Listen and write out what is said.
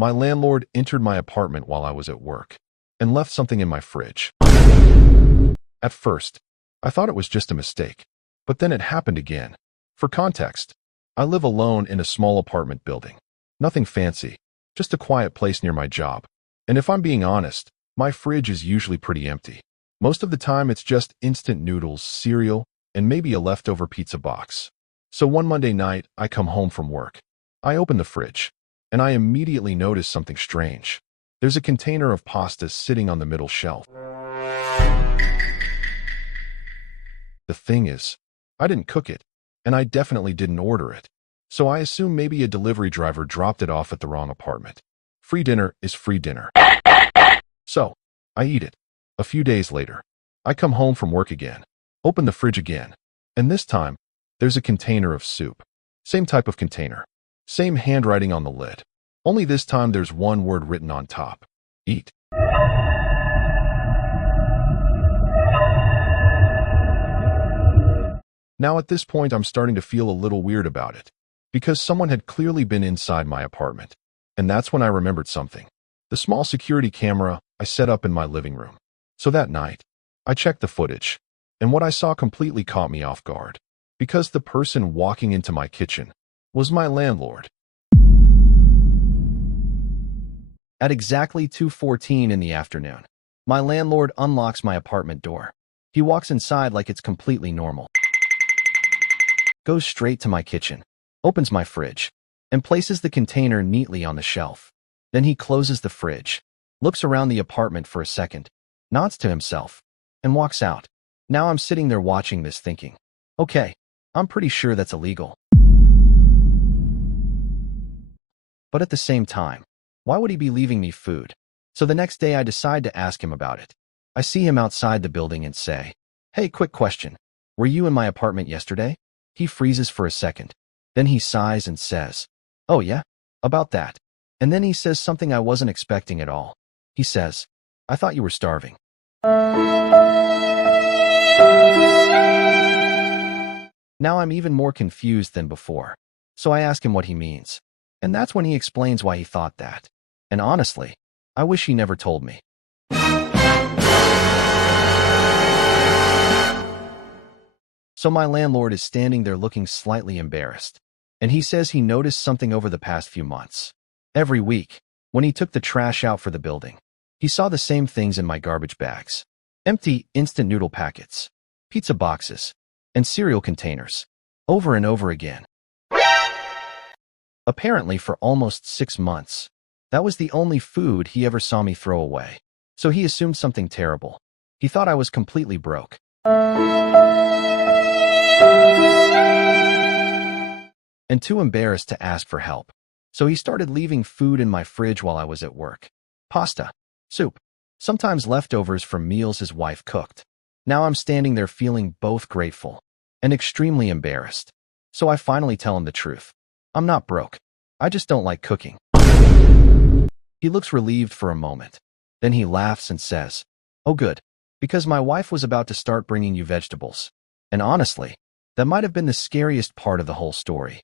My landlord entered my apartment while I was at work and left something in my fridge. At first, I thought it was just a mistake, but then it happened again. For context, I live alone in a small apartment building. Nothing fancy, just a quiet place near my job. And if I'm being honest, my fridge is usually pretty empty. Most of the time, it's just instant noodles, cereal, and maybe a leftover pizza box. So one Monday night, I come home from work. I open the fridge, and I immediately notice something strange. There's a container of pasta sitting on the middle shelf. The thing is, I didn't cook it, and I definitely didn't order it. So I assume maybe a delivery driver dropped it off at the wrong apartment. Free dinner is free dinner. So, I eat it. A few days later, I come home from work again, open the fridge again, and this time, there's a container of soup. Same type of container. Same handwriting on the lid. Only this time there's one word written on top. Eat. Now at this point, I'm starting to feel a little weird about it, because someone had clearly been inside my apartment. And that's when I remembered something. The small security camera I set up in my living room. So that night, I checked the footage, and what I saw completely caught me off guard, because the person walking into my kitchen was my landlord. At exactly 2:14 in the afternoon, my landlord unlocks my apartment door. He walks inside like it's completely normal, goes straight to my kitchen, opens my fridge, and places the container neatly on the shelf. Then he closes the fridge, looks around the apartment for a second, nods to himself, and walks out. Now I'm sitting there watching this thinking, okay, I'm pretty sure that's illegal. But at the same time, why would he be leaving me food? So the next day I decide to ask him about it. I see him outside the building and say, hey, quick question. Were you in my apartment yesterday? He freezes for a second. Then he sighs and says, oh yeah, about that. And then he says something I wasn't expecting at all. He says, I thought you were starving. Now I'm even more confused than before. So I ask him what he means. And that's when he explains why he thought that. And honestly, I wish he never told me. So my landlord is standing there looking slightly embarrassed. And he says he noticed something over the past few months. Every week, when he took the trash out for the building, he saw the same things in my garbage bags. Empty instant noodle packets, pizza boxes, and cereal containers, over and over again. Apparently for almost 6 months, that was the only food he ever saw me throw away. So he assumed something terrible. He thought I was completely broke. And too embarrassed to ask for help. So he started leaving food in my fridge while I was at work. Pasta, soup, sometimes leftovers from meals his wife cooked. Now I'm standing there feeling both grateful and extremely embarrassed. So I finally tell him the truth. I'm not broke. I just don't like cooking. He looks relieved for a moment. Then he laughs and says, oh good, because my wife was about to start bringing you vegetables. And honestly, that might have been the scariest part of the whole story.